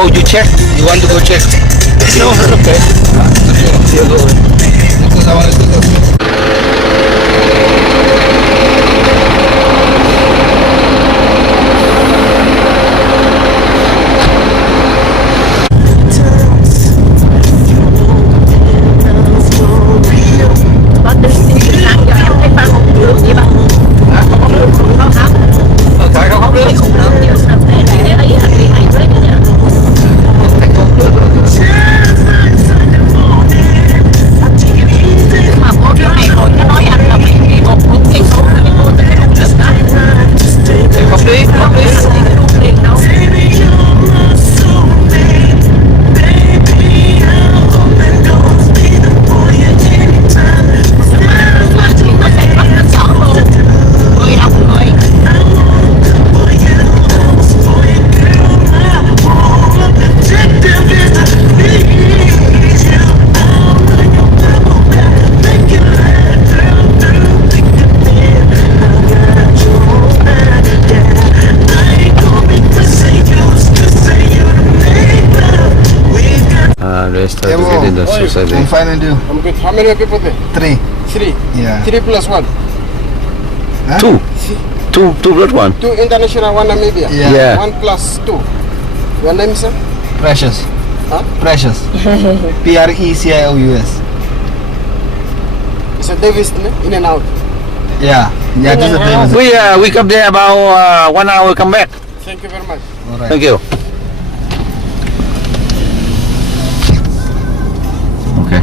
Oh, you check? You want to go check? No, okay. You go. Start to get in the society. I'm fine and you? I'm good. How many people there? 3. 3. Yeah. 3 plus 1. Huh? 2. 2 plus 1. 2 international, 1 Namibia. Yeah. 1 plus 2. Your name, sir? Precious. Huh? Precious. Precious. It's a Davis, in and out. Yeah. Yeah, just a Davis. We come there about 1 hour. Come back. Thank you very much. All right. Thank you. Okay.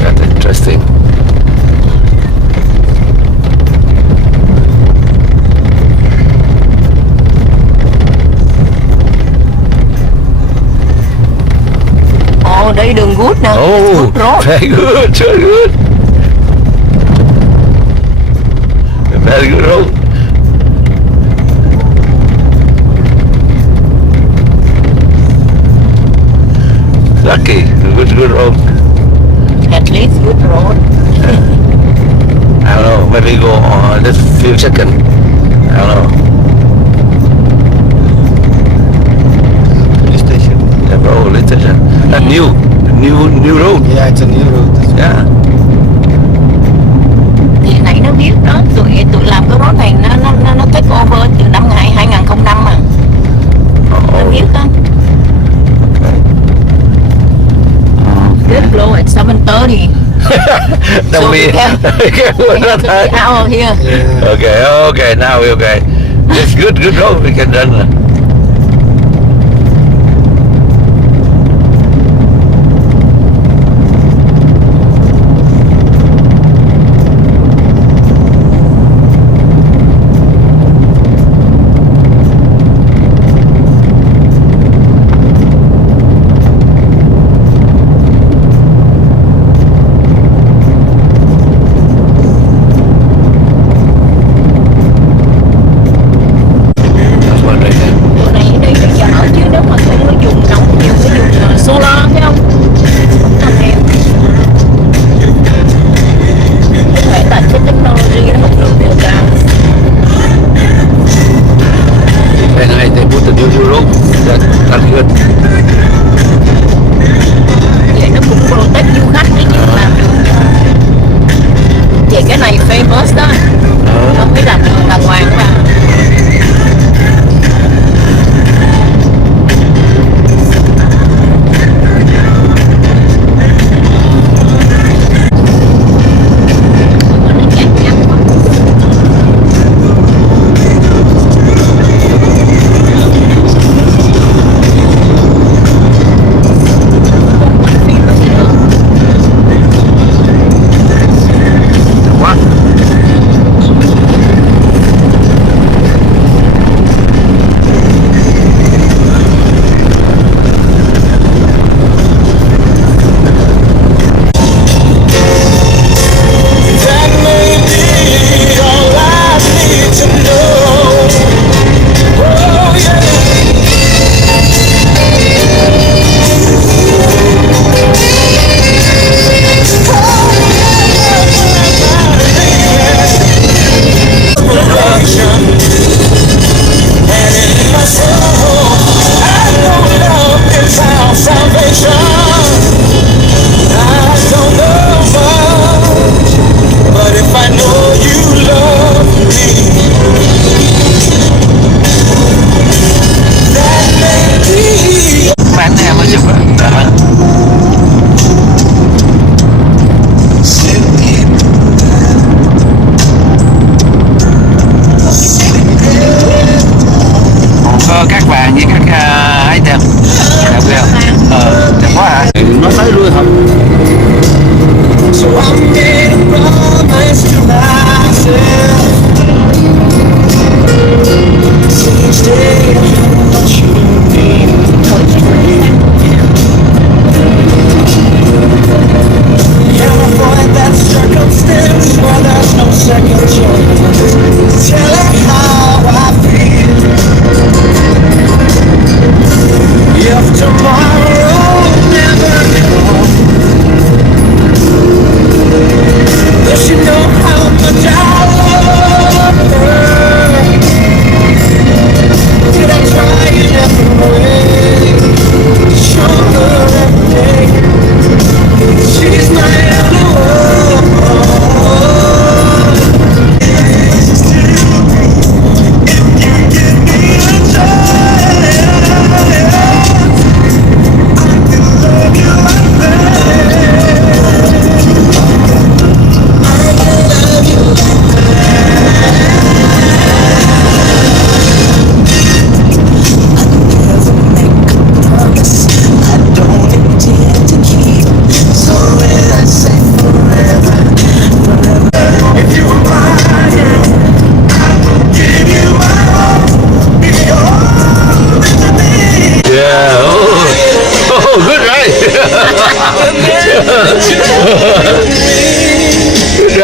That's interesting. Đây đường good nè. Oh, very good, very good. Very good road. Lucky, good road. At least good road. I don't know, maybe go on just few seconds. I don't know. Police station. Yeah, bro, police station. That's new road. Yeah, it's a new road. Yeah. Thì nãy nó biết đó, tụi làm cái road này nó take over từ năm 2005 mà. Nó biết đó. This blow at 7:30. Don't be careful with that. Out of here. Yeah. Okay, now we're okay. It's good road, we can run. Right there.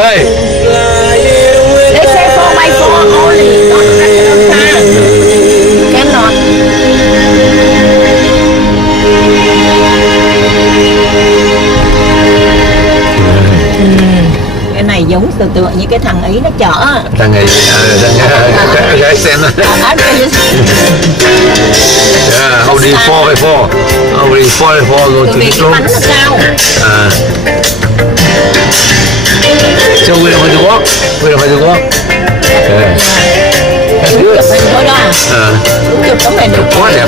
Okay. They say 4x4 only, not regular car. Cannot. Cái này giống tựa như cái thằng ấy nó chở. Thằng này gái xem đó. Yeah, Audi 4x4. Audi 4x4 go to the cái bánh nó cao. So we don't have to walk. We don't have to walk. Okay. That's good. Chụp hình thôi đó. Chụp tấm hình được. Quá đẹp.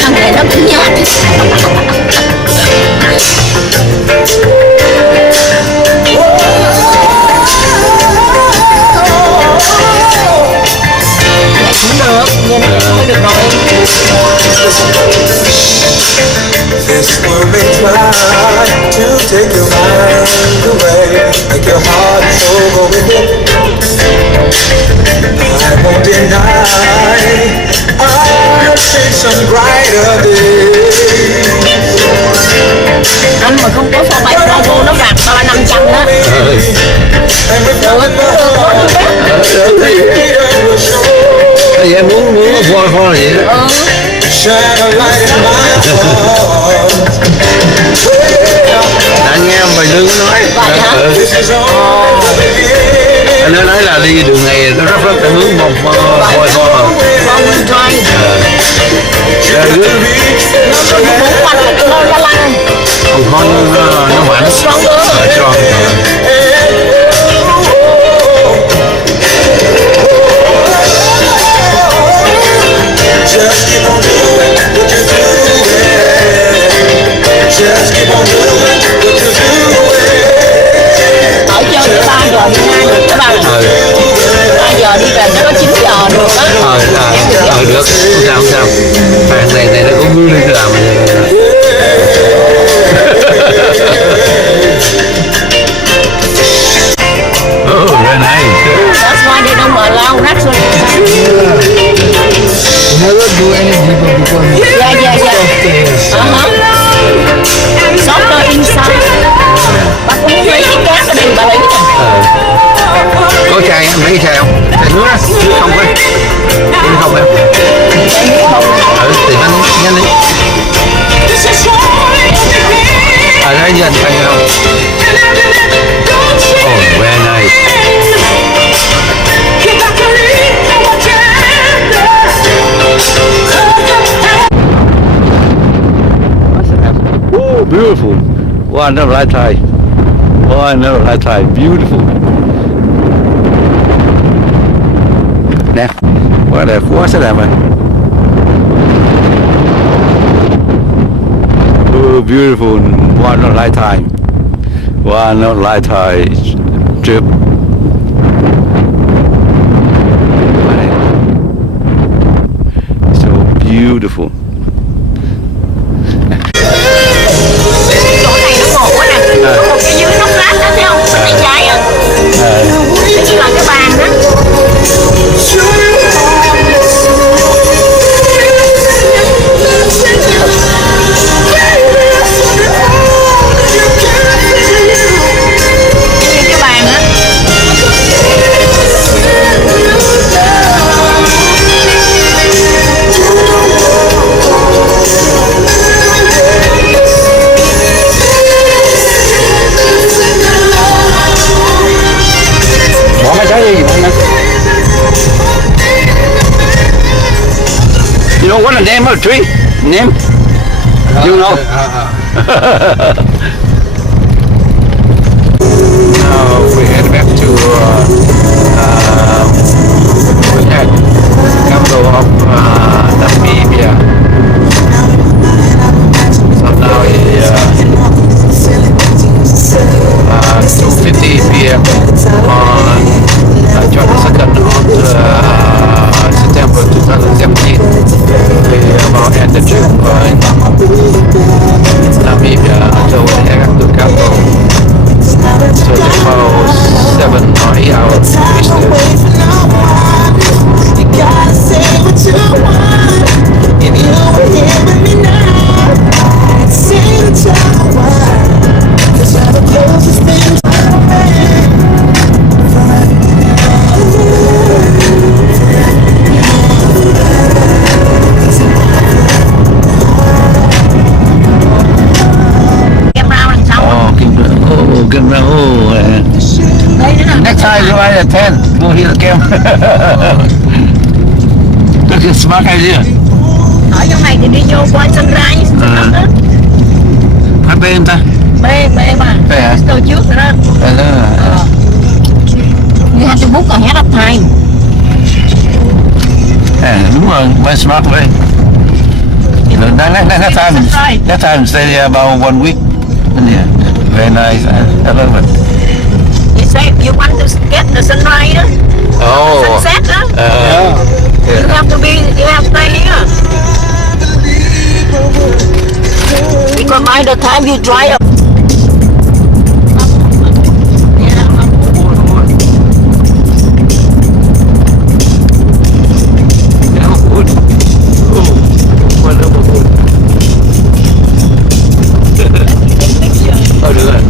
Thằng này nó cũng nhát. Cũng được, nhưng được rồi. This world may try to take your mind away, make your heart and soul go with it. I won't deny I'll take some brighter days. Anh mà không có 4x4 vô nó bạc 300-500 đó. Thì em muốn 4x4 là gì đó. Đã nghe bài Lương nói. Vậy hả? Anh nói là đi đường này nó rất là hướng một 4x4. Long drive. Very good. Nó muốn quanh nó lăn. Không có nó mạnh. Strong. Just keep on doing what you're doing. Just keep on doing what you're doing. Ở chơi tới 3 giờ đi ra được các bạn. 3 giờ đi về nó có 9 giờ được đó. Được. Không sao. Bạn này nó cũng vui lên làm. Oh, very nice. That's why they don't allow natural. Never do any deeper because Yeah. Softer inside. Bà cũng muốn lấy cái cát ở đây bà lấy nè. Có chai, mấy cái chai không? Chai nước á? Không có. Uống không em? Chai nước không? Tìm anh đi. Đấy giờ anh phải không? Oh, very nice. Ooh, beautiful. Wow, I never tried. Oh, I never tried. Beautiful. Nè, quá đẹp rồi. Oh, beautiful. One lifetime. One lifetime trip. So beautiful. Chỗ này nó ngộ quá nè. Có một cái dưới nó flat đó thấy không? Bên tay trái á. Cái như là cái bàn đó. You know what the name of the tree? Name? You know? Now we head back to capital of Namibia. So now it's 2:50 p.m. on 22nd of September 2017. We about end the trip in Namibia until we head to the capital. So it's about 7 or 8 hours to reach there. You gotta say what you want. If you were here with me now, I'd say the word. 'Cause time you ride at 10. Go hit the game. That's a smart idea. Ở trong này thì đi vô quay sunrise. Phải bê em ta? Bê mà. Bê hả? Tôi trước rồi đó. You have to book ahead of time. Đúng rồi, very smart way. Next time stay there about 1 week. Yeah, very nice. I love it. You say if you want to get the sunrise, sunset, yeah. you have to stay here. Because by the time you drive up, được rồi.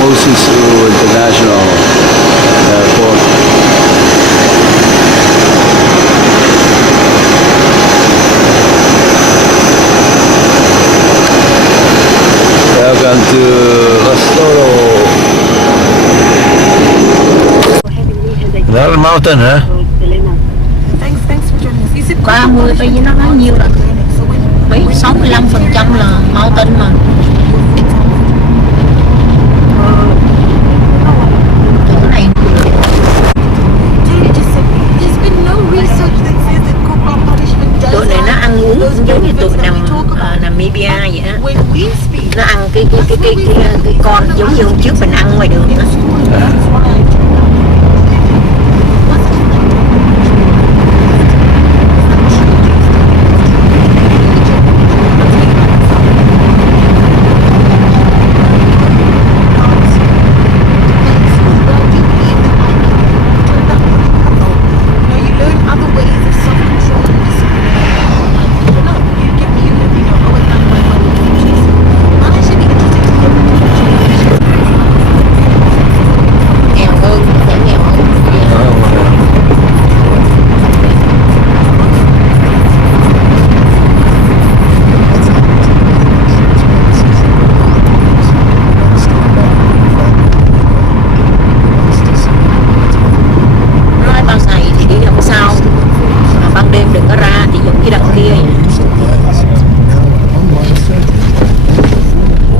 Moses International Airport. Welcome to Lesotho. That a mountain, huh? Thanks for joining us. Is it 30 bây giờ nó nói nhiêu là mấy 65% là mountain mà. Chỗ này tụi này nó ăn uống cũng giống như tụi Namibia vậy á. Nó ăn cái con giống như hôm trước mình ăn ngoài đường đó.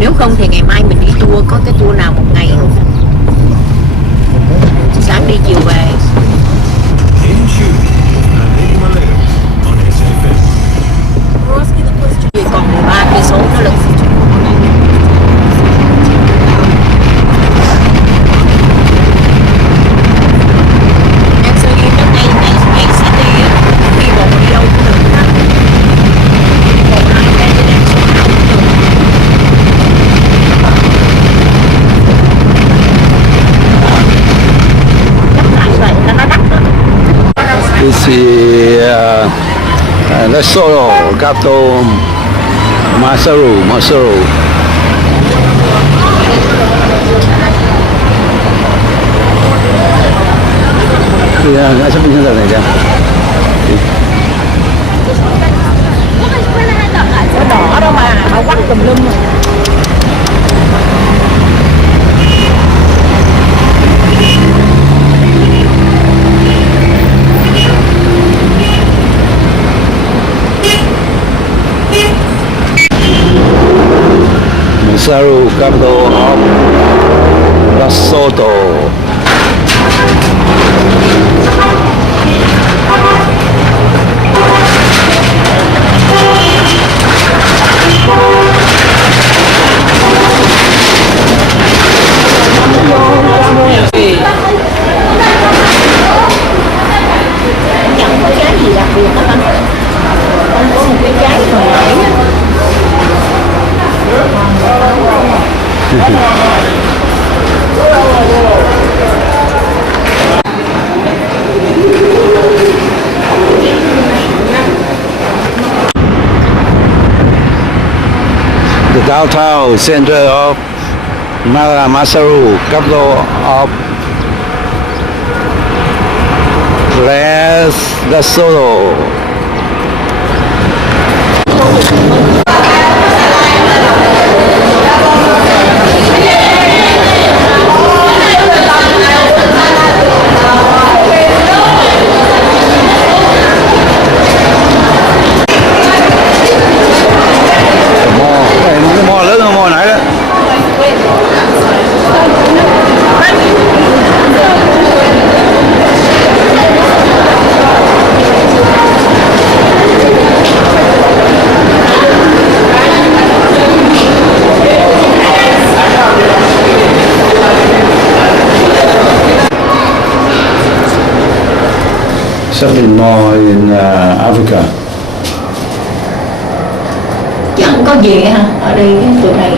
Nếu không thì ngày mai mình đi tour, có cái tour nào một ngày không? Sáng đi chiều về. Chỉ còn 13 cây số nữa lực. Em sẽ đi tới ngày city á, đi bộ đi đâu cũng được ha. Còn lại đây thì đang số nào cũng được. This is Lesotho, capital Maseru. Nggak sampai sana nih kan? Nó đỏ đâu mà quắt tùm lum rồi. Maseru, capital of Lesotho. Chẳng có trái gì đặc biệt hết anh. Không có một cái trái hồi nãy. The downtown center of Maseru, capital of Lesotho. Mò lớn hơn mò nãy đó. Shopping mall in Africa. Chẳng có gì hả? Ở đây cái tụi này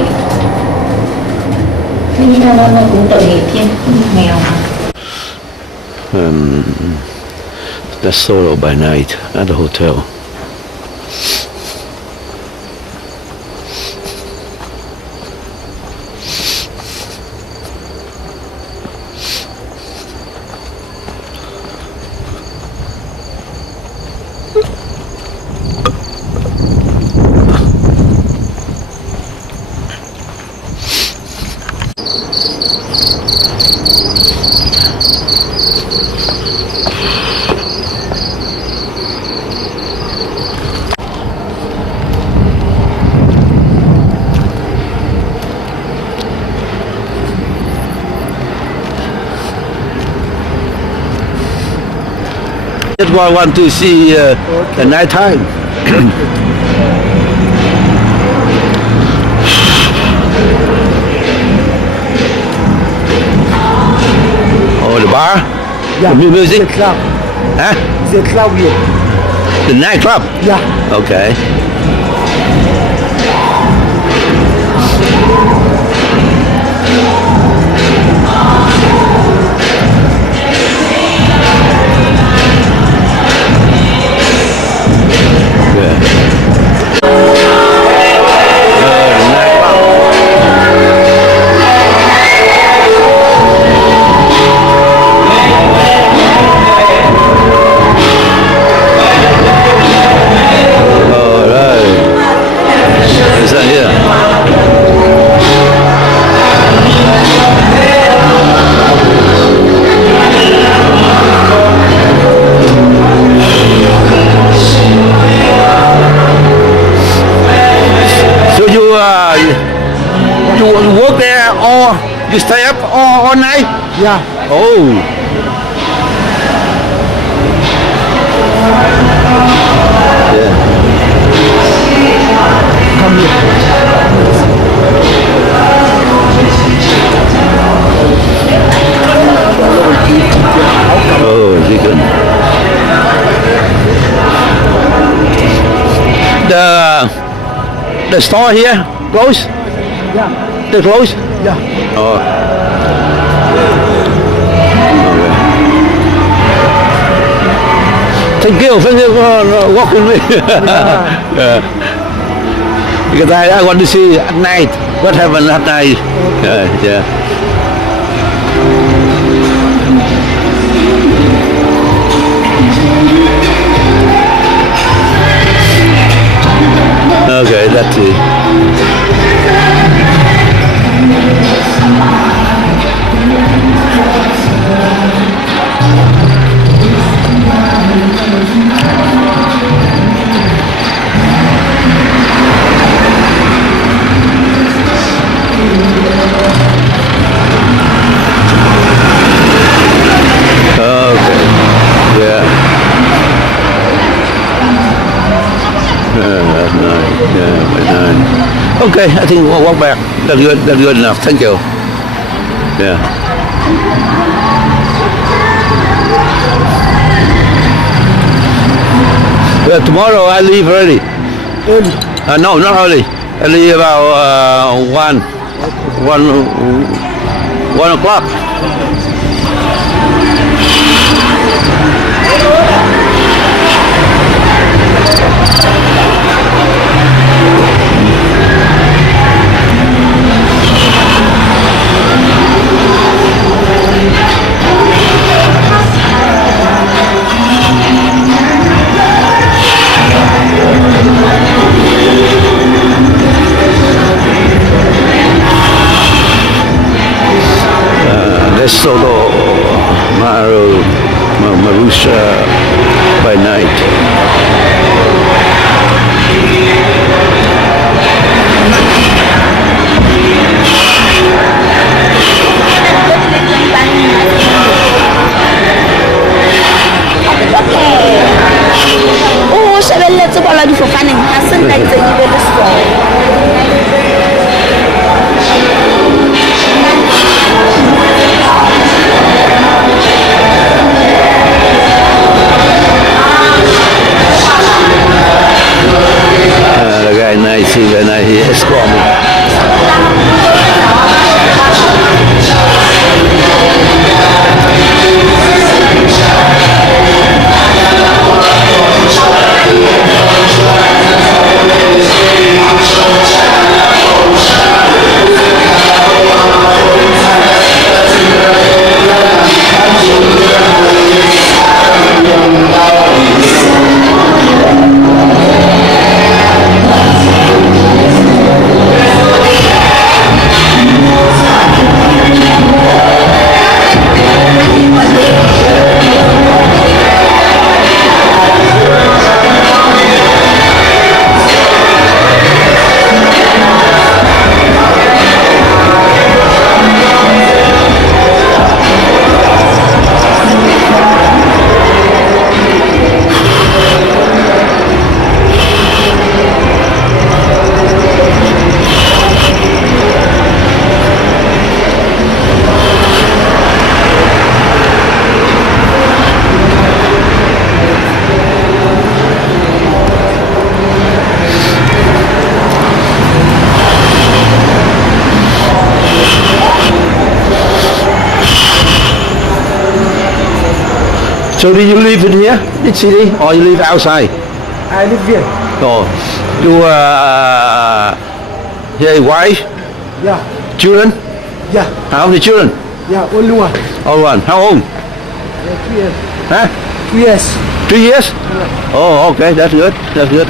nó cũng tội nghiệp chứ, nghèo mà. Lesotho by night at the hotel. That's why I want to see the night time. Oh, the bar? Yeah. The music? The club. Huh? The club here. The nightclub? Yeah. Okay. You work there or you stay up all night? Yeah. Oh. Yeah. Come here. Oh, chicken. The store here closed? Yeah. They're closed? Yeah. Oh. Okay. Thank you for walking with me. Yeah. Because I want to see at night what happened at night. Yeah. Okay, that's it. Okay. Yeah. That's nice. Yeah, very nice. Okay, I think we'll walk back. That's good. That's good enough. Thank you. Yeah. Tomorrow I leave early. Early. No, not early. I leave about 1 o'clock. Lesotho, Marusha by night. Oh, shebelletse bolo difofaneng ha se nna itse e be le sona. So do you live in here, this city, or you live outside? I live here. Oh, you your wife, Yeah. children? Yeah. How many children? Yeah. Only one. All one. How old? 2 years. Huh? 2 years. 3 years? Oh, okay, that's good. That's good.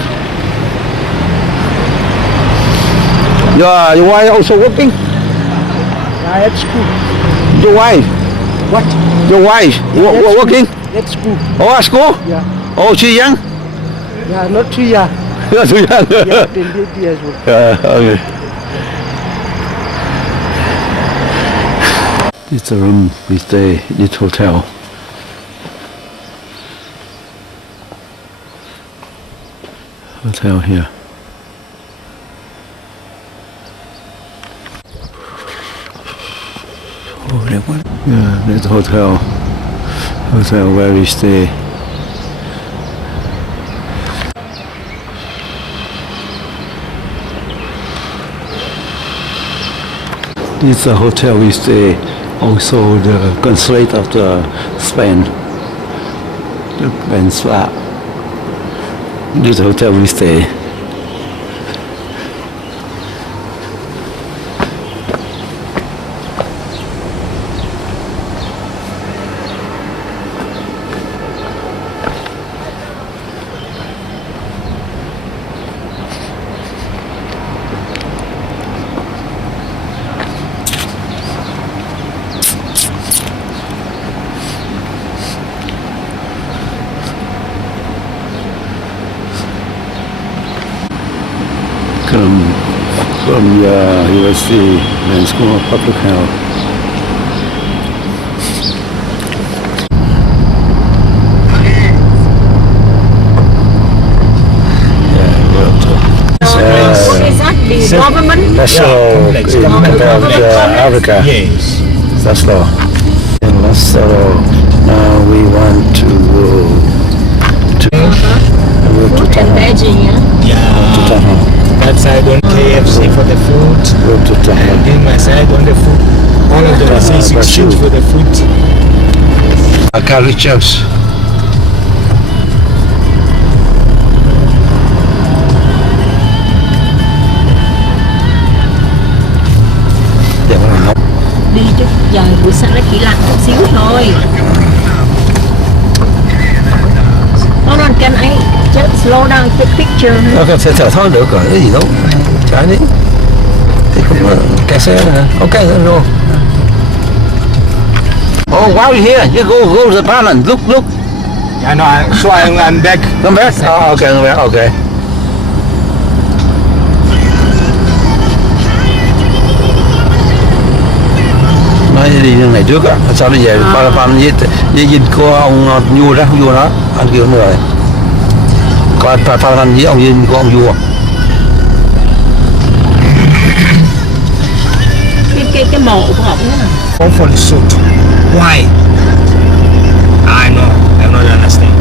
Your wife also working? I at school. Your wife? What? Your wife working? At school. Oh, at school? Yeah. Oh, she young? Yeah. Not 3 years. Not too young. Yeah. 28 years old. Okay. This is the room we stay in this hotel. Hotel here. Oh, that one? Yeah, that's the hotel. Hotel where we stay. This is the hotel we stay. Also the consulate of the Spain. The Spain's flag. This is the hotel we stay. From University and School of Public Health. What is that? The government? That's all in Africa. Yes. That's all. And that's all. Now we want to go to Fruit and veggie, yeah? Yeah. Tahan. That side on KFC for the food. Go to Tahan. And then my side on the food. All of them say 16 for the food. Curry chips. Để mà nóng. Đi chứ giờ buổi sáng nó chỉ lạnh một xíu thôi. Hold on, can I just slow down, take picture? Nó sẽ thở thoát được rồi, cái gì đâu. Trái đi. Thì không kẹt xe nữa. Ok rồi. Oh, while you're here, you go to the apartment. Look. Yeah, no, so I'm back. Come back. Oh, okay, come back. Okay. Nói đi đường này trước á, sau đó về qua farm với Vinh của ông vua đó, anh kêu nữa rồi. Coi farm với ông Vinh của ông vua. Cái mộ của ông đó. Go for Lesotho. Why? I know. I don't understand.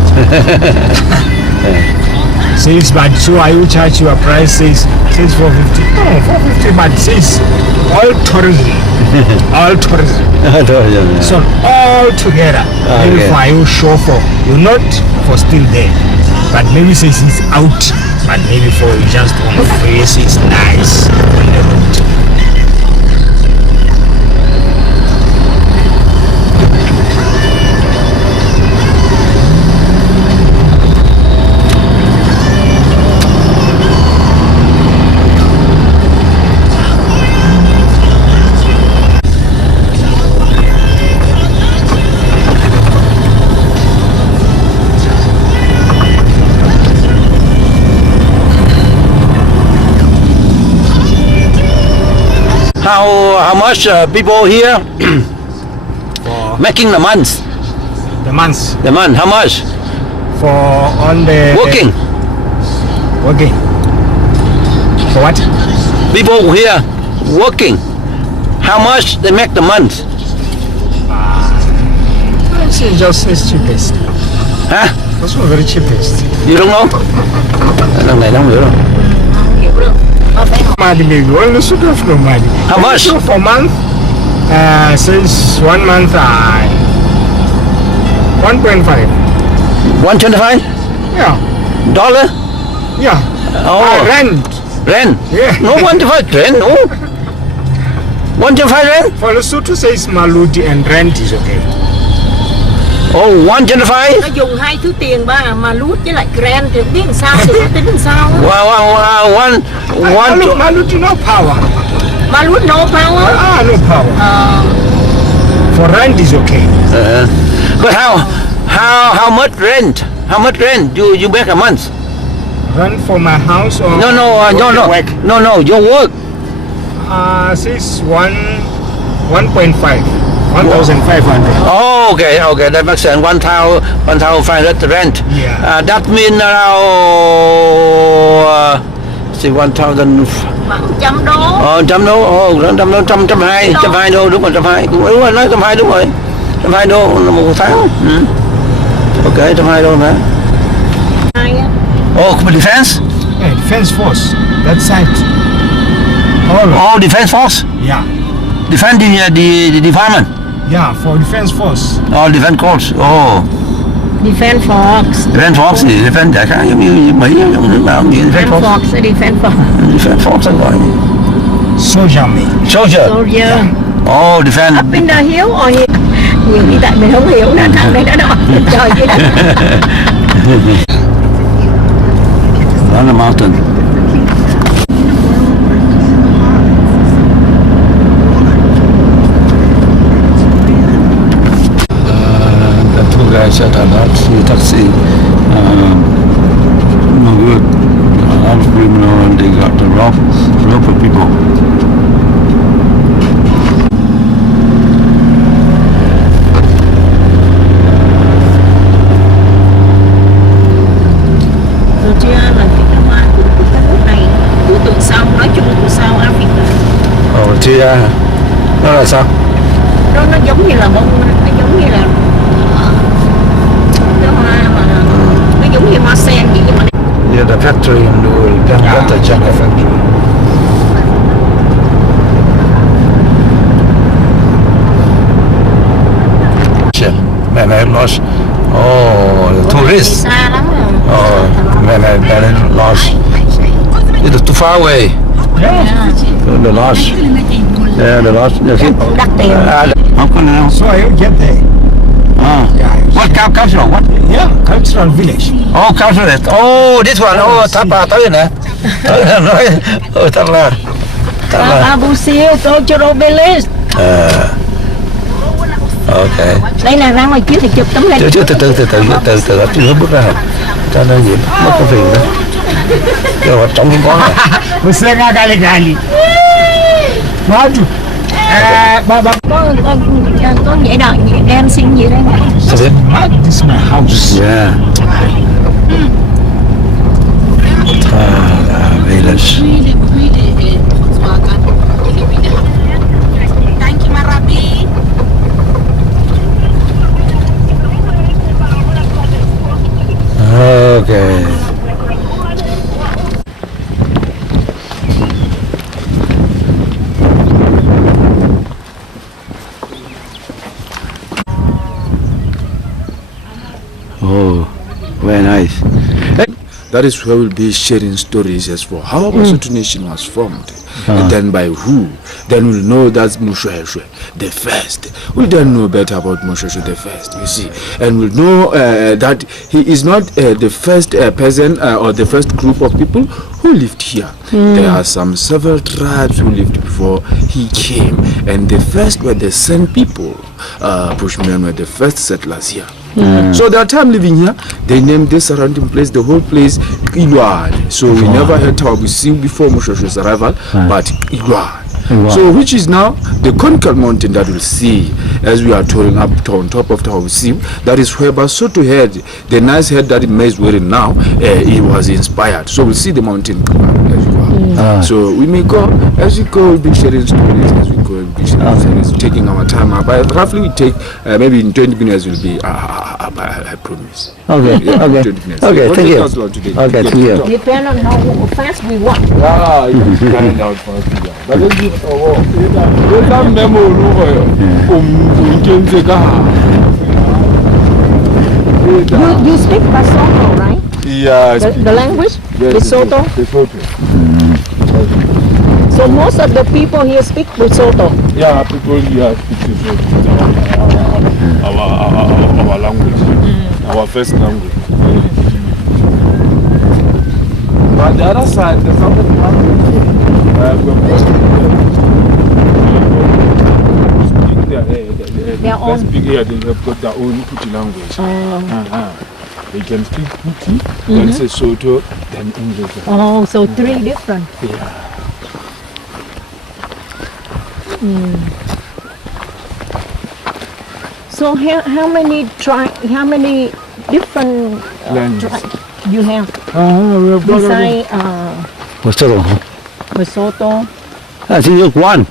Says, but so I will charge you a price. Says 450. No, 450, but says all tourism. All tourism. So all together. Maybe Okay. for I will show for you, not for still there, but maybe says it's out, but maybe for just on the face it's nice on the road. How much people here making the month? The months The month, how much? for on the Working. Working. For what? People here working. How much they make the month? It's just it's cheapest. Hả? Also very cheapest. You don't know? Lần này không hiểu đâu. Hiểu được. Money maybe only sort of no money. How much? So for month, since 1 month 1.5. 125 Yeah. dollar. Yeah. Oh, Rent. rent. Yeah. No 125 rent. No. 125 rent. For Lesotho says Maluti and rent is okay. Oh, 125. Nó dùng hai thứ tiền mà lút với lại grand thì biết làm sao thì nó tính làm sao. One. Maluti no power. Mà lút no power. No power. For rent is okay. But how much rent? How much rent you make a month? Rent for my house or Work? No, your work. Says 1.5. 1,500. Oh, okay, that makes sense. 1,500 rent. Yeah. That means around see 1,000. $100. $100. $120 đô, đúng rồi, 120. Đúng rồi, nói 120 đúng rồi. 120 đô là một tháng. Ok, 120 đô nữa. Oh, defense? Yeah, defense force. That side. Oh, defense force? Yeah. Defend the department? Yeah, for defense force. Oh, defense force. Oh. Defense force. Defense force thì defense đại khái giống như Mỹ giống như nào gì defense force. Defense force. Defense force gọi. Soldier me. Soldier. Oh, defense. Up in the hill or nhiều khi tại mình không hiểu nên thằng này đã đòi trời vậy đó. On the mountain. The two guys said a lot. The taxi, no good. A lot of criminal and they got the rob of people. Thì nó là sao? Nó giống như là bông, nó giống như là cái hoa mà nó giống như hoa sen vậy nhưng mà yeah, the factory in the factory. Man, I lost. Oh, the tourists. xa lắm rồi. Oh, man, I lost. It's too far away. Yeah. The lost. Yeah, the lost. Đắt tiền. How come now? So I get there. Yeah. What cultural? What? Yeah, cultural village. Oh, cultural. Oh, this one. Oh, Tapa tới nè. Tới nè nói. Oh, Tapa. Abusio, cultural village. Okay. Đây là ra ngoài trước thì chụp tấm lên. Từ chưa bước ra. Cho nên gì mất cái phiền đó. Cái hoạt trong cũng có này. Usenga gali. Maju. Con vậy đợi em xin gì đây nè. Is it? This is my house. Yeah. Village. Okay. Oh, very nice. That is where we'll be sharing stories as for how Lesotho nation was formed, and then by who. Then we'll know that's Moshoeshoe the first. We'll then know better about Moshoeshoe the first, you see. And we'll know that he is not the first person or the first group of people who lived here. There are several tribes who lived before he came. And the first were the San people. Bushmen were the first settlers here. So their time living here, they named this surrounding place, the whole place, Ilwad. So we never heard how we see before Moshoeshoe's arrival, but Ilwad. So which is now the conical mountain that we'll see as we are touring up on top of Tawusiu. That is where Lesotho head, the nice head that Ima is wearing now, it was inspired. So we'll see the mountain as you are. So we may go, as we go, we'll be sharing stories, as we go, we'll be sharing stories, taking our time. But roughly we take, maybe in 20 minutes will be, I promise. Okay, Yeah, okay. 20 minutes. Okay, What thank is you. not long today? Okay, thank you. Depend on how fast we walk. Ah, you can find out for us. But then you don't memo. You speak Lesotho, right? Yeah, The language? Yes, Lesotho? Lesotho. So most of the people here speak Lesotho. Yeah, people here speak Lesotho. Our language, our first language. But the other side, the southern part, Their own. they've got their own Puti language. They can speak Puti, then Sesotho, then English. Oh, so three different. Yeah. So how many different tribes you have? We have got Besides Lesotho. Lesotho? I think it's one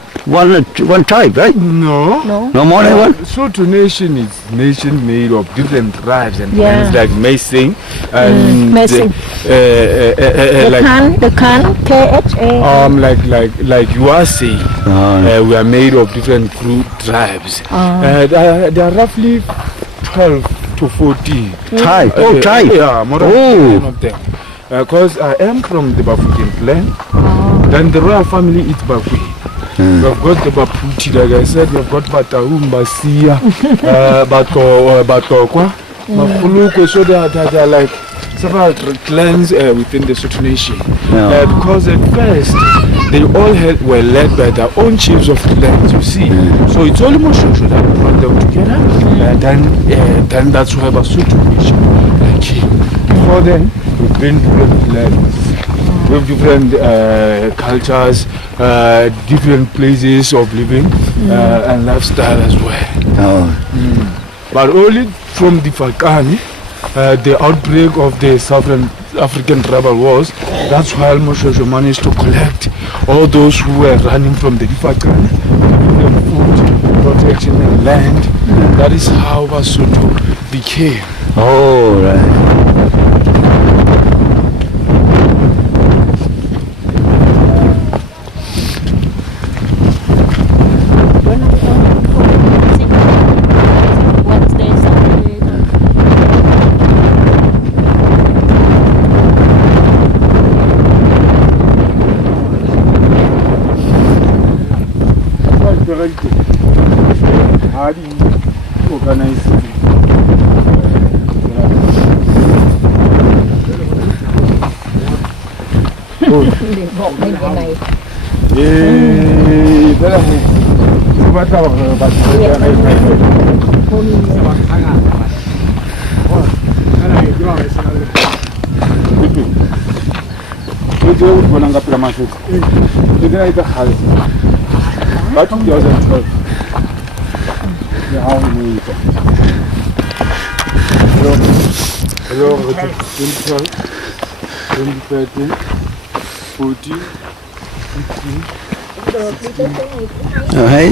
tribe, right? No. No more than one? Lesotho nation is nation made of different tribes and Yeah. things like Messing and Messing. The Khan, K-H-A. like you are saying, we are made of different group tribes. There are roughly 12 to 14. Tribe. Oh, tribe. Yeah, more than 10 of them. Because I am from the Bafokeng clan. Then the royal family is Bafwe. We've got the Baputi, like I said, we've got Batahum, Basia, Batokwa, Mafuluko, so they are like several clans within the Lesotho nation. Because at first, they all were led by their own chiefs of clans, you see. So it's only Moshoeshoe that brought them together, and then that's why Lesotho nation came. Before then, we've been different clans. We have different cultures, different places of living and lifestyle as well. But only from the Falkani, the outbreak of the Southern African tribal wars, that's why Moshoeshoe managed to collect all those who were running from the Falkani, giving them food, protection and land. That is how Lesotho became. Oh, right. Hello, 2012, 2013, 14, 15. Hey.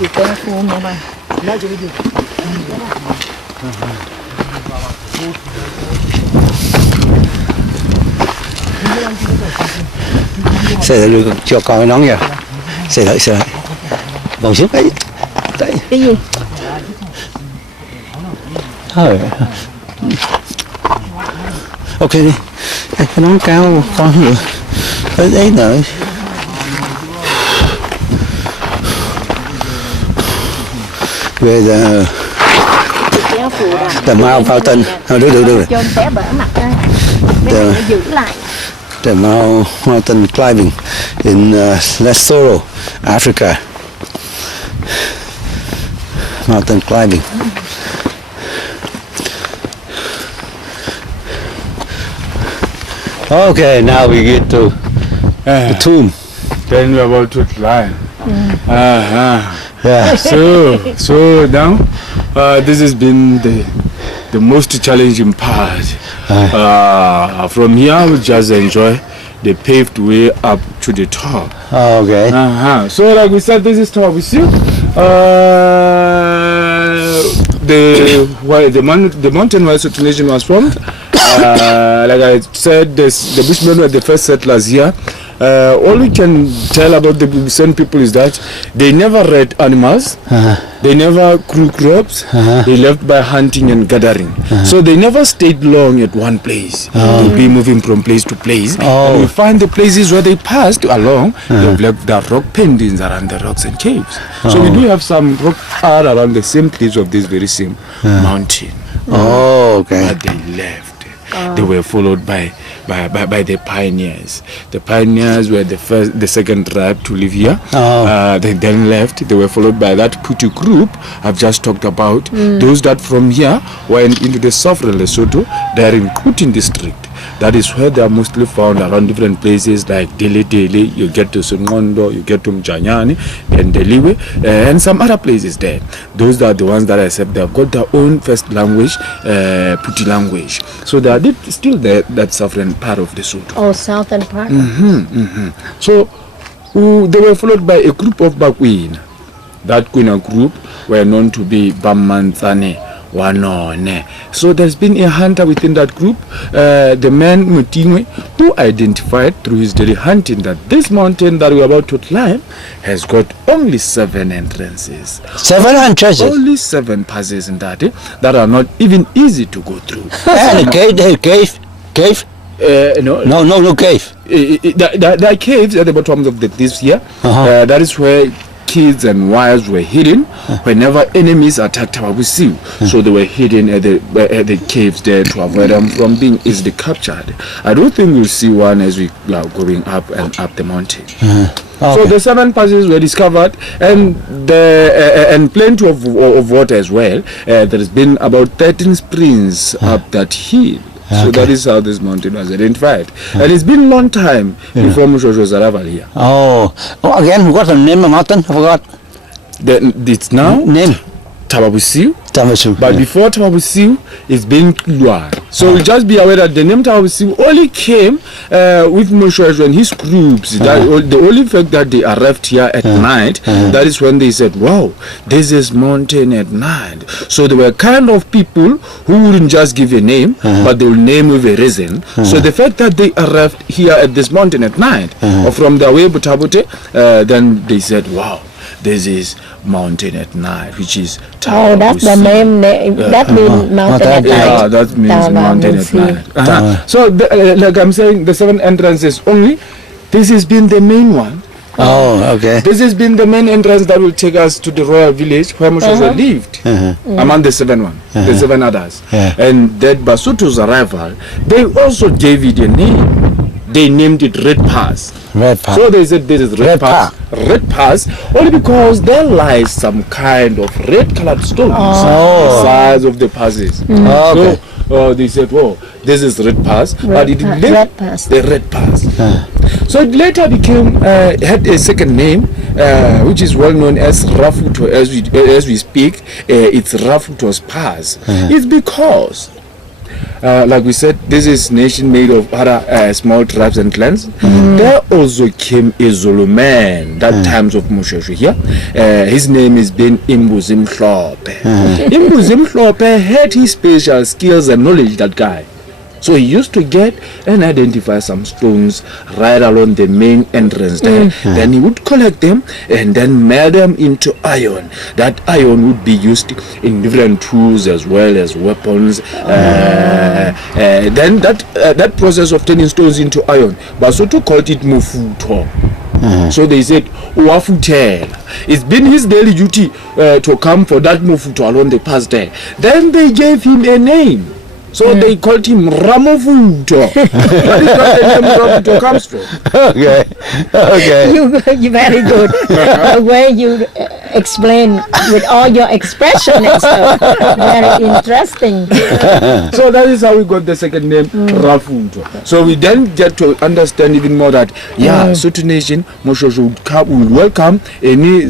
Be careful, Mama. Sẽ được cho con cái nón nha. Sẽ lại. Còn xuống đấy. Đấy. Cái gì? Thôi. Ok đi. Cái nón cao con không được. Đấy nữa. Về the mountain. Được. Cho té bể mặt ra. Giữ lại. The mountain climbing in Lesotho, Africa. Mountain climbing. Okay, now we get to the tomb. Then we are about to climb. Yeah. So now this has been the the most challenging part. From here, we just enjoy the paved way up to the top. Oh, okay. So, like we said, this is Tawabisiu. The mountain where Lesotho nation was formed. Like I said, the Bushmen were the first settlers here. All we can tell about the Busan people is that they never reared animals, they never grew crops, they left by hunting and gathering. So they never stayed long at one place. They'll be moving from place to place. And we find the places where they passed along, they've left the rock paintings around the rocks and caves. So we do have some rock art around the same cliffs of this very same mountain. Okay. But they left. They were followed by the pioneers. The pioneers were the second tribe to live here. They then left. They were followed by that Putu group I've just talked about. Those that from here went into the sovereign Lesotho. They are in Kutin district. That is where they are mostly found around different places like Dele. You get to Sungondo, you get to Mjanyani, then Deliwe, and some other places there. Those are the ones that I said they have got their own first language, Puti language. So they are still there, that sovereign part of Lesotho. Oh, southern part. So they were followed by a group of Bakwin. That Kwina group were known to be Bamanzane. So there's been a hunter within that group, the man Mutingwe, who identified through his daily hunting that this mountain that we're about to climb has got only 7 entrances. 7 entrances? Only 7 passes in that are not even easy to go through. And a cave? No cave. There are caves at the bottom of the cliffs here. That is where kids and wives were hidden whenever enemies attacked Tawabisiu. So they were hidden at the caves there to avoid them from being easily captured. I don't think we'll see one as we are going up and up the mountain. So the 7 passes were discovered, and plenty of water as well. There has been about 13 springs up that hill. So that is how this mountain was identified. And it's been a long time before Mushosho's arrival here. Again, what's the name of the mountain? I forgot. It's now name Tawabisiu. But yeah. before Tawabisiu, it's been Luar. So just be aware that the name Tawabisiu only came with Mushosho and his groups. The only fact that they arrived here at night, that is when they said, wow, this is mountain at night. So they were kind of people who wouldn't just give a name, but they will name with a reason. So the fact that they arrived here at this mountain at night, or from their way Butabote, then they said, wow, this is mountain at night, which is Oh, that's the name. That means mountain at night. Yeah, that means mountain at night. So, like I'm saying, the 7 entrances only. This has been the main one. Okay. This has been the main entrance that will take us to the royal village where Mushosho lived. Among the 7 the 7 others. And that Basuto's arrival, they also gave it a name. They named it Red Pass. Red Pass. So they said this is Red Pass. Red Pass, only because there lies some kind of red-colored stones the size of the passes. So they said, "Oh, this is Red Pass," but it Red Pass. The Red Pass. So it later became had a second name, which is well known as Rafuto. As we speak, it's Rafuto's Pass. It's because. Like we said, this is nation made of other small tribes and clans. There also came a Zulu man that times of Mushosho here. His name is Ben Imbuzi Mhlope. Imbuzi Mhlope had his special skills and knowledge, that guy. So he used to get and identify some stones right along the main entrance there. Then he would collect them and then melt them into iron. That iron would be used in different tools as well as weapons. Then that process of turning stones into iron, Basotho called it mufuto. So they said, Uafutela. It's been his daily duty to come for that mufuto along the pass there. Then they gave him a name. So they called him Ramofuto. That is where the name Ramofuto comes from. Okay. You very good. The way you explain with all your expression and stuff. Very interesting. So that is how we got the second name, Rafuto. So we then get to understand even more that, Sotho Nation, Moshosho would welcome any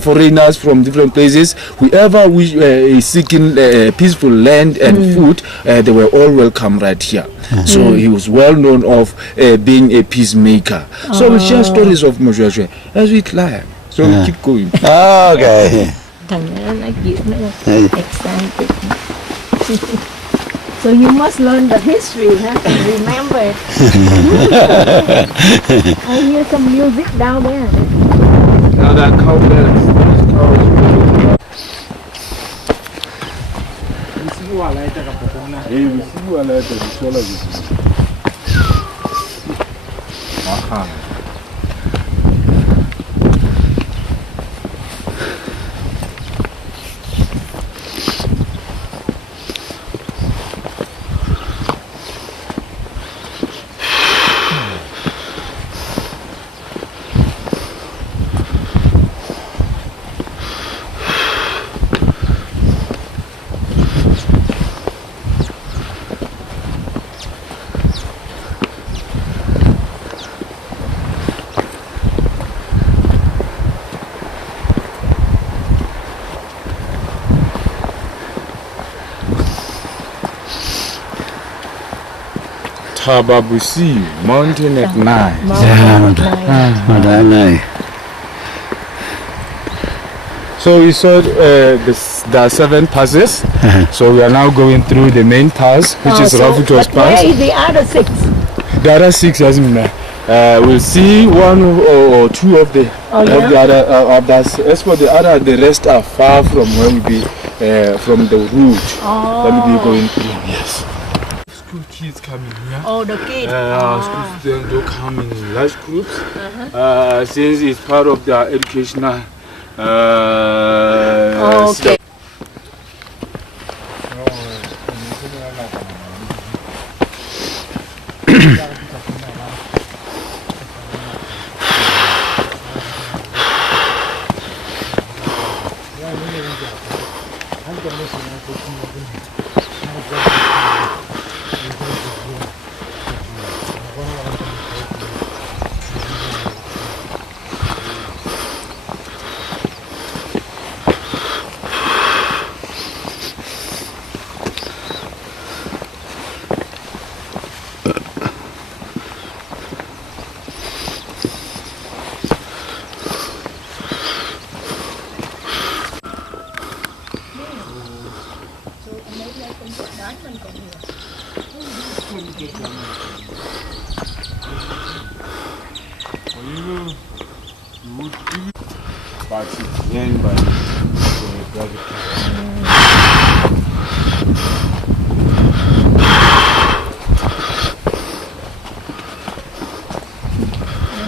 foreigners from different places. Whoever is seeking peaceful land and food, they were all welcome right here. So he was well known of being a peacemaker. So we share stories of Moshosho as we climb. So we keep going. Okay. Excited. So you must learn the history, huh? And remember. I hear some music down there. Now that cow bells. Tababusi, mountain at night. So we saw there are 7 passes. So we are now going through the main pass, which is Rafuto's pass. Where is the other 6? The other 6 we'll see 1 or 2 of the other as for the other, the rest are far from where we be from the route that we'll be going through. Yes. School kids coming here. Oh, the kids. School students do come in large groups. Since it's part of their educational. Okay.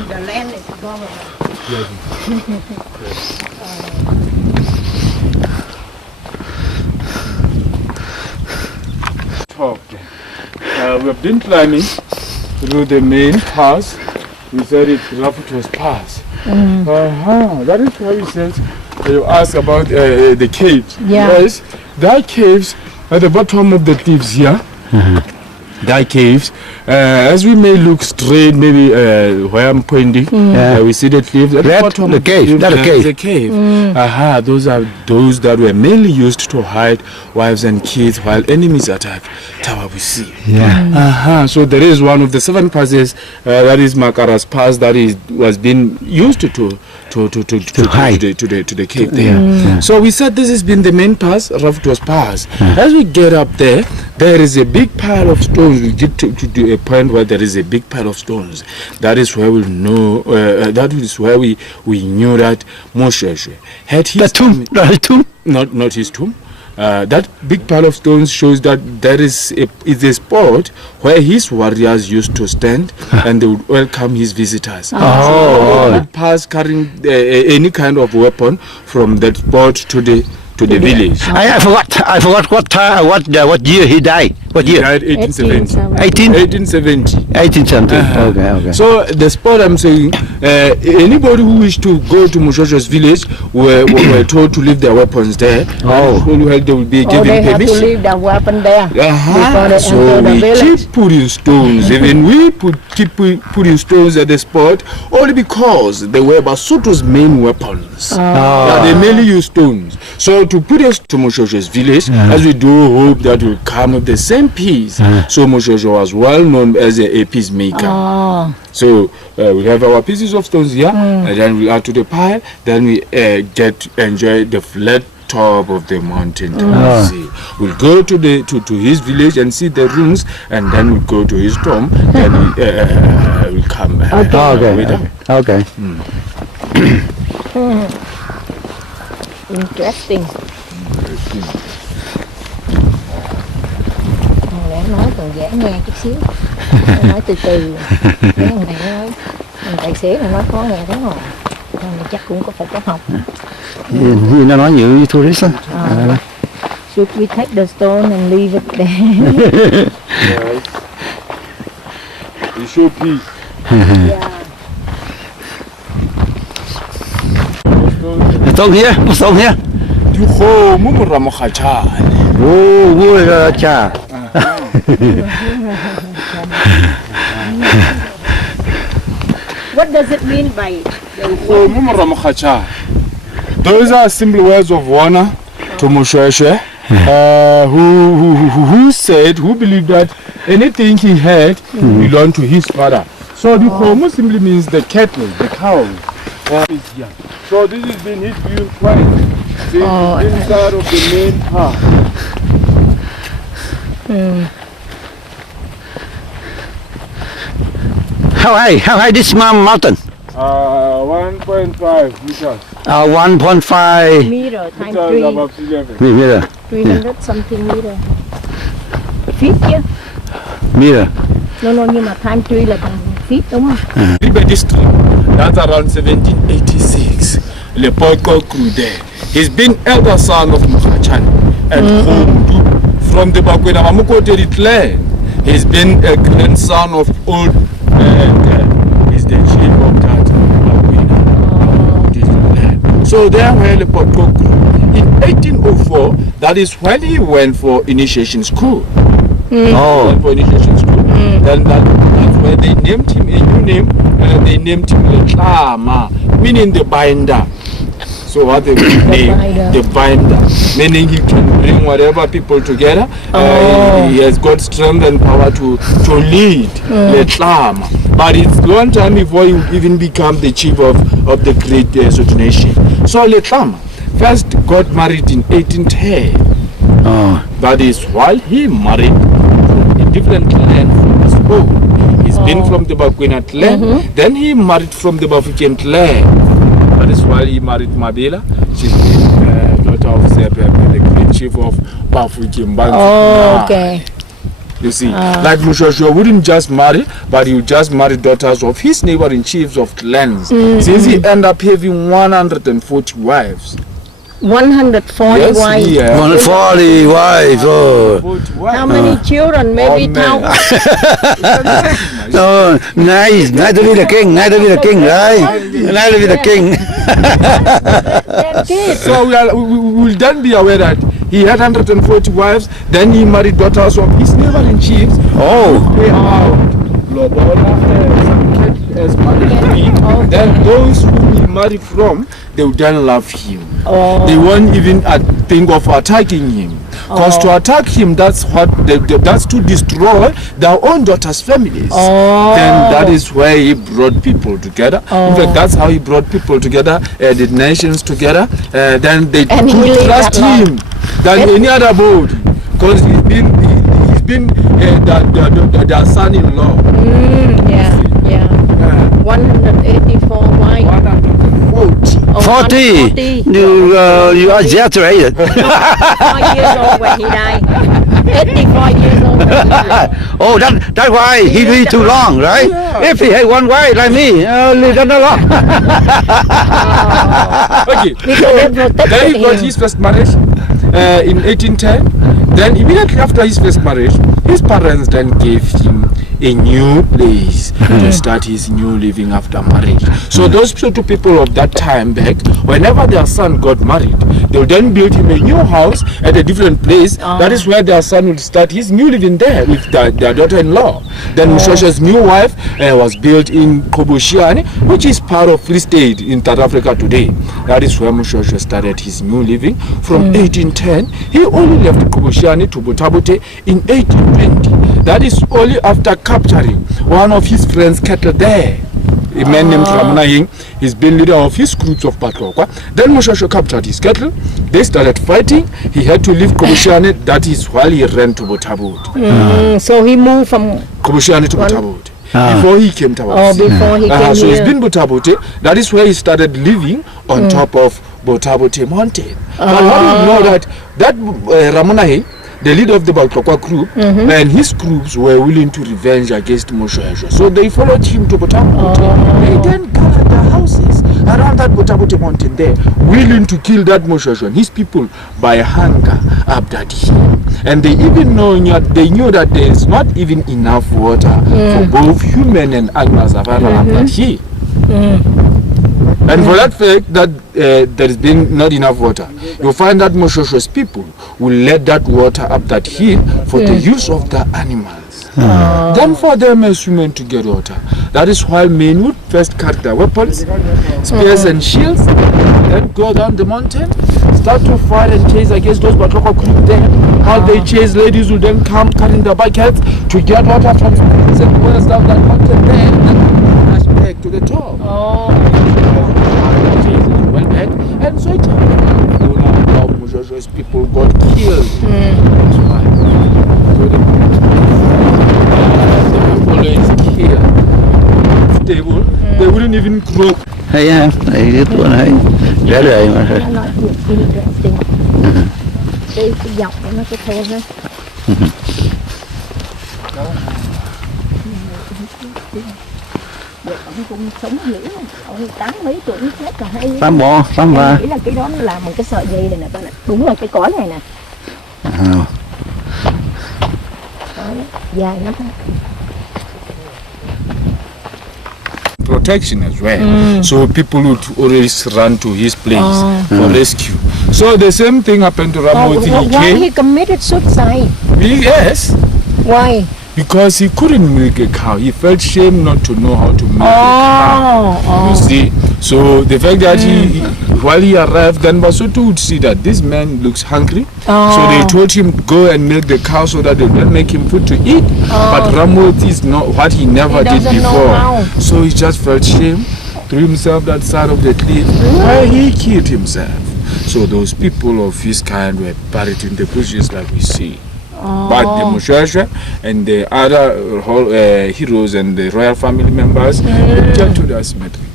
The land is government. We have been climbing through the main pass. We said it Rafuto's pass. That is why we said you asked about the caves. Yes, there are caves at the bottom of the cliffs here. There are caves. As we may look straight, maybe where I'm pointing, we see the cliffs at the bottom the of cave. the cliff. That's a cave. The cave. Those are those that were mainly used to hide wives and kids while enemies attack Tawabusi. So there is one of the 7 passes that is Makara's pass that was being used to hide to the cave there. So we said this has been the main pass, Rafuto's pass. As we get up there, there is a big pile of stones. We get to a point where there is a big pile of stones. That is where we'll know. That is where we knew that Mosheshe had his tomb. Not his tomb. That big pile of stones shows that there is a spot where his warriors used to stand and they would welcome his visitors. So they would pass carrying any kind of weapon from that spot to the village. I forgot what year he died. What He year? died 1870. 1870. 1870. Okay. So the spot I'm saying, anybody who wished to go to Mushosho's village were told to leave their weapons there. Oh. And they will be Oh, given they have to permission. leave their weapon there before they So enter the we village. keep putting stones. Even we keep putting stones at the spot only because they were Basotho's main weapons. They mainly use stones. So to put us to Mushosho's village, as we do hope that will come with the same peace. So Mushosho was well known as a peacemaker. So we have our pieces of stones here, and then we add to the pile. Then we get to enjoy the flat top of the mountain to see. We'll go to his village and see the ruins, and then we'll go to his tomb. Then we'll come back. Okay. Interesting. Để nói còn dễ nghe chút xíu. Nói từ từ. Cái này nói tài xế mà nói khó nghe thế nào. Nên chắc cũng có phải có học. Như nó nói như tourist á. Should we take the stone and leave it there? We show peace. Stone here? What's stone here? Duho mumuramochacha. Oh, good cha. What does it mean by Duho mumuramochacha. Those are simple words of honor to Mushosho, who believed that anything he had belonged to his father. So the Homo simply means the cattle, the cow. So this has been his view twice. This inside of the main part. How high this mountain? 1.5 meters. 1.5 meter times Meters 3? above sea level. meter. 300 something meter. Feet chứ? Meter. No, nhưng mà times 3 là bằng feet đúng không? Namibia district, that's around 1786. Lepoko grew there. He's been elder son of Mukhachan and Khondu from the Bakwena Mamukoteri clan. He's been a grandson of old and he's the chief of that Bakwena. So there where Lepoko grew. In 1804, that is when he went for initiation school. For initiation school. Then that's where they named him a new name. They named him Letlama, meaning the binder. So what they name the binder, meaning he can bring whatever people together. He has got strength and power to lead Letlama. But it's a long time before he would even become the chief of the great Lesotho nation. So Letlama first got married in 1810. That is while he married a different clan from his own. He's been from the Bakwena clan, then he married from the Bafukian clan. That is why he married Mabela. She's the daughter of Sepe, the great chief of Bafukian. Okay. You see, like Mushosho wouldn't just marry, but he would just marry daughters of his neighboring chiefs of clans. Since he ended up having 140 wives. 140 wives. Yeah. 140 wives. Oh. How many children? Maybe man. No, nice to be the king, right? Nice to be the king. So we will then be aware that he had 140 wives, then he married daughters of his neighboring chiefs. Way out. Lobola, as then those who he married from, they would then love him. They won't even think of attacking him. Because to attack him, that's that's to destroy their own daughters' families. Then that is where he brought people together. In fact, that's how he brought people together, the nations together. Then they could trust him than any other body. Because he's been their son-in-law. 184 wives. 40. You are exaggerated. 5 years old when he died. 85 years old when he died. Oh, that's why he lived too long, right? If he had one wife like me, live that long. Okay. Then he got his first marriage in 1810. Then immediately after his first marriage, his parents then gave him a new place to start his new living after marriage. So those two people of that time back, whenever their son got married, they would then build him a new house at a different place. That is where their son would start his new living there with their daughter-in-law. Then Mushosho's new wife was built in Kobushiani, which is part of Free State in South Africa today. That is where Mushosho started his new living. From 1810, he only left Kobushiani to Botabute in 1820. That is only after capturing one of his friends' cattle there. A man named Ramona Hing, he's been leader of his groups of Patrokwa. Then Mushosho captured his cattle. They started fighting. He had to leave Kobushiani. That is while he ran to Botabut. So he moved from Kobushiani to Botabut. Before he came to us. Oh, before he came so here. he's been Botabute. That is where he started living on top of Botabute mountain. But what you know that Ramona Hing, the leader of the Balkokwa group, and his groups were willing to revenge against Mushosho. So they followed him to Botabute. They then gathered their houses around that Botabute mountain there, willing to kill that Mushosho and his people by hunger up that hill. And they even knew that there is not even enough water for both human and animal survival up that hill. And for that fact that there has been not enough water, you'll find that Mushosho's people will let that water up that hill for the use of the animals. Then for them as women to get water. That is why men would first cut their weapons, spears and shields, then go down the mountain, start to fight and chase against those Batoko group there. How they chase, ladies will then come carrying the buckets to get water from springs and wells down that mountain there, and then rush back to the top. Went back, and so it happened. Mushosho's people got killed. That's why. So the people is killed. Stable, they wouldn't even grow. Hay ha, này cái tuần hay rẻ rẻ mà thôi. Nó nói chuyện interesting. Cái giọng của nó cái thôn á. Ông cũng sống dữ, ông 80 mấy tuổi chết là hay. 83. Nghĩ là cái đó là một cái sợi dây này nè con ạ. Đúng là cái cối này nè. Dài lắm. Protection as well. So people would always run to his place for rescue. So the same thing happened to Ramoti. Why he committed suicide? Yes. Why? Because he couldn't milk a cow. He felt shame not to know how to milk a cow. You see? So the fact that while he arrived, then Basotho would see that this man looks hungry. So they told him go and milk the cow so that they would make him food to eat. But Ramoti is not what he never did before. So he just felt shame, threw himself that side of the cliff, and he killed himself. So those people of his kind were buried in the bushes like we see. But the Mushosho and the other heroes and the royal family members get to the cemetery.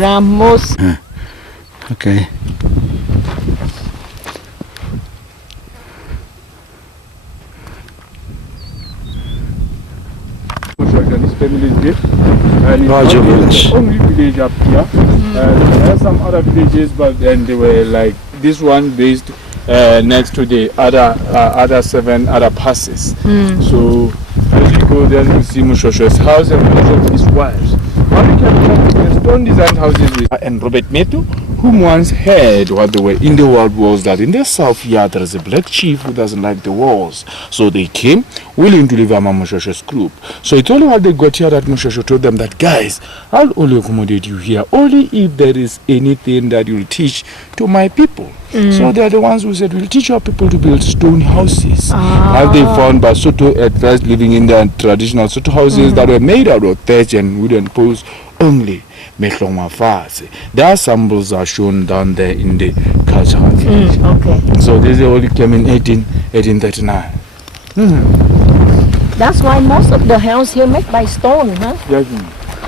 Ramos. Okay. And his family is there. And Larger village. The only village up here. There are some other villages, but then they were like this one based next to the other 7 other passes. So as you go there, you see Mushosho's house and most of his wives. The stone designed houses and Robert Metu, whom once heard what they were in the world was that in the south here there is a black chief who doesn't like the walls. So they came willing to live among Mushosho's group. So it's only while they got here that Mushosho told them that, guys, I'll only accommodate you here only if there is anything that you'll teach to my people. So they are the ones who said, we'll teach our people to build stone houses. How they found Basotho at first living in their traditional Sotho houses that were made out of thatch and wooden poles only. Their symbols are shown down there in the cultural village. Okay. So this only came in 1839. That's why most of the house here made by stone, huh? Yes.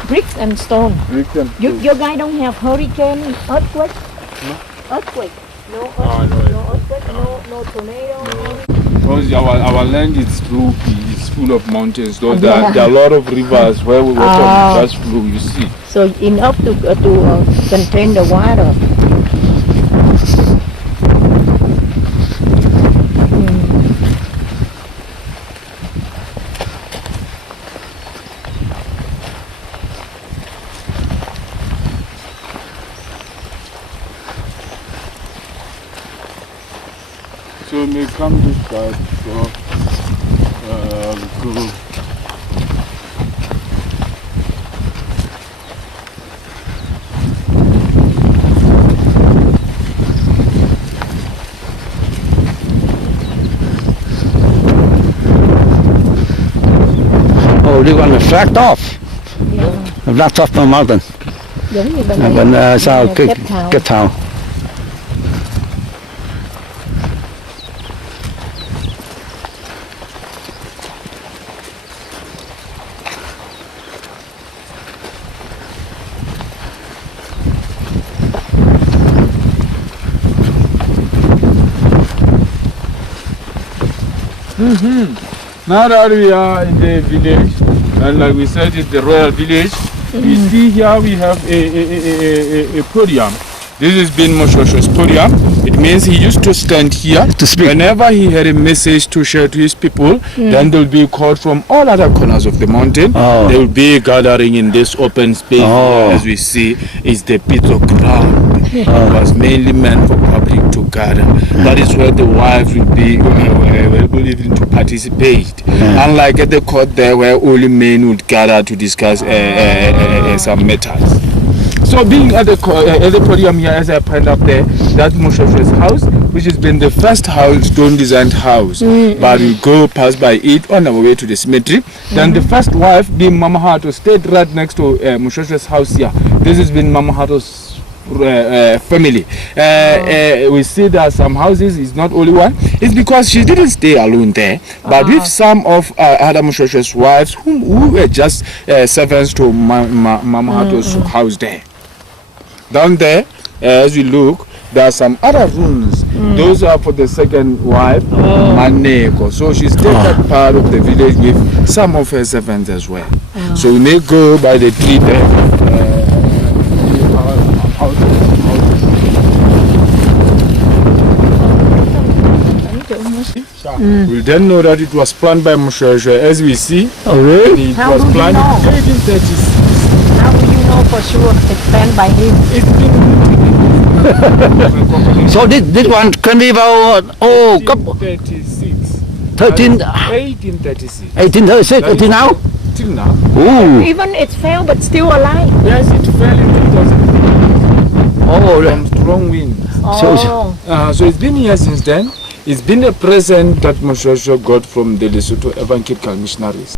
Bricks and stone. Bricks and stone. Your guy don't have hurricane, earthquake? No. Earthquake? No earthquake, no tornado? Because our land is full of mountains. So there are a lot of rivers where water just flow, you see. So enough to contain the water. So may come this side. So go. Oh, they're going to flat off. Flat off the mountain. Giống như bên Bên đây, sau Cape Town. Cape Town. Now that we are in the village, and like we said, it's the royal village. You see here we have a podium. This has been Moshosho's podium. It means he used to stand here to speak. Whenever he had a message to share to his people, then there will be called from all other corners of the mountain. They will be gathering in this open space. As we see, is the pit of ground. It was mainly meant for public to gather. That is where the wives will be able even to participate. Unlike at the court there, where only men would gather to discuss some matters. So being at the podium here, as I pointed up there, that's Moshosho's house, which has been the first house, stone-designed house. But we go past by it on our way to the cemetery. Then the first wife, being Mama Hato, stayed right next to Moshosho's house here. This has been Mama Hato's family. We see that some houses is not only one. It's because she didn't stay alone there, but with some of other Moshosho's wives who were just servants to Mama Hato's house there. Down there, as we look, there are some other rooms. Those are for the second wife, Maneko. So she stayed that part of the village with some of her servants as well. So we may go by the tree there. We'll then know that it was planned by Moshosho, as we see. Oh, really? How was do you planned know? in 1836. How do you know for sure it's planned by him? It's been So this one can be about 1836. 1836. 1836 until now. Till now. Ooh. Even it's failed but still alive. Yes, it fell in 2000. Oh, From strong winds. Oh. So it's been here since then. It's been a present that Moshosho got from the Lesotho Evangelical missionaries.